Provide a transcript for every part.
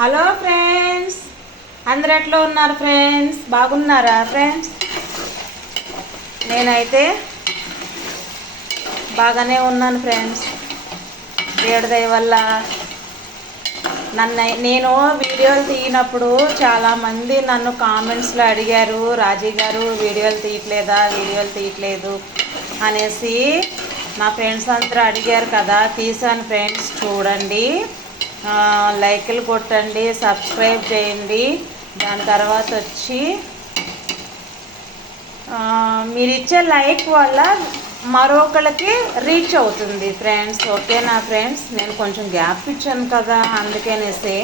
Hello friends అందరు ఎట్లా ఉన్నారు ఫ్రెండ్స్ బాగున్నారా ఫ్రెండ్స్ నేనైతే బాగానే ఉన్నాను ఫ్రెండ్స్ దేవుడి వల్ల నన్ను నేను వీడియోలు తీయనప్పుడు చాలామంది నన్ను కామెంట్స్లో అడిగారు రాజీ గారు వీడియోలు తీయట్లేదా వీడియోలు తీయట్లేదు అనేసి నా ఫ్రెండ్స్ అందరూ అడిగారు కదా తీసాను ఫ్రెండ్స్ చూడండి. లైకులు కొట్టండి సబ్స్క్రైబ్ చేయండి. దాని తర్వాత వచ్చి మీరు ఇచ్చే లైక్ వల్ల మరొకరికి రీచ్ అవుతుంది ఫ్రెండ్స్. ఓకేనా ఫ్రెండ్స్? నేను కొంచెం గ్యాప్ ఇచ్చాను కదా అందుకనేసి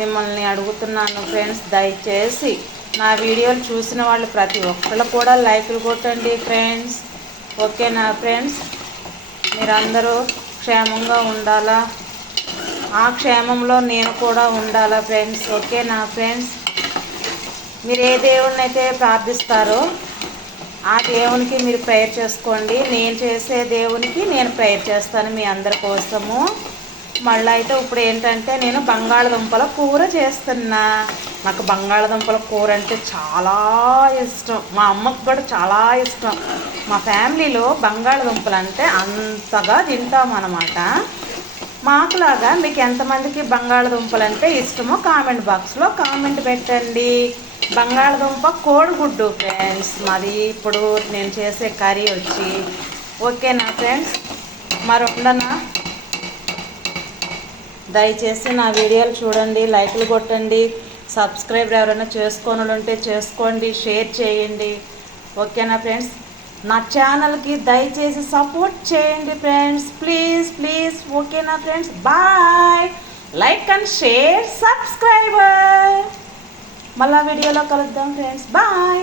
మిమ్మల్ని అడుగుతున్నాను ఫ్రెండ్స్. దయచేసి నా వీడియోలు చూసిన వాళ్ళు ప్రతి ఒక్కళ్ళు కూడా లైకులు కొట్టండి ఫ్రెండ్స్. ఓకేనా ఫ్రెండ్స్? మీరందరూ క్షేమంగా ఉండాలా? ఆ క్షేమంలో నేను కూడా ఉండాలా ఫ్రెండ్స్? ఓకే నా ఫ్రెండ్స్? మీరు ఏ దేవుడిని అయితే ప్రార్థిస్తారో ఆ దేవునికి మీరు ప్రేయర్ చేసుకోండి. నేను చేసే దేవునికి నేను ప్రేయర్ చేస్తాను మీ అందరి కోసము. మళ్ళీ అయితే ఇప్పుడు ఏంటంటే నేను బంగాళదుంపల కూర చేస్తున్నా. నాకు బంగాళదుంపల కూర అంటే చాలా ఇష్టం. మా అమ్మకు కూడా చాలా ఇష్టం. మా ఫ్యామిలీలో బంగాళదుంపలు అంటే అంతగా తింటాం అన్నమాట మాకులాగా మీకు ఎంతమందికి బంగాళదుంపలు అంటే ఇష్టమో కామెంట్ బాక్స్లో కామెంట్ పెట్టండి. బంగాళదుంప కోడిగుడ్డు ఫ్రెండ్స్ మాది ఇప్పుడు నేను చేసే కర్రీ వచ్చి ఓకేనా ఫ్రెండ్స్? మరి ఉండనా దయచేసి నా వీడియోలు చూడండి లైక్లు కొట్టండి సబ్స్క్రైబ్ ఎవరైనా చేసుకోని ఉంటే చేసుకోండి షేర్ చేయండి. ఓకేనా ఫ్రెండ్స్? నా ఛానల్కి దయచేసి సపోర్ట్ చేయండి ఫ్రెండ్స్ ప్లీజ్ ప్లీజ్ ఓకేనా friends bye like and share subscriber మళ్ళా వీడియోలో కలుద్దాం ఫ్రెండ్స్ బాయ్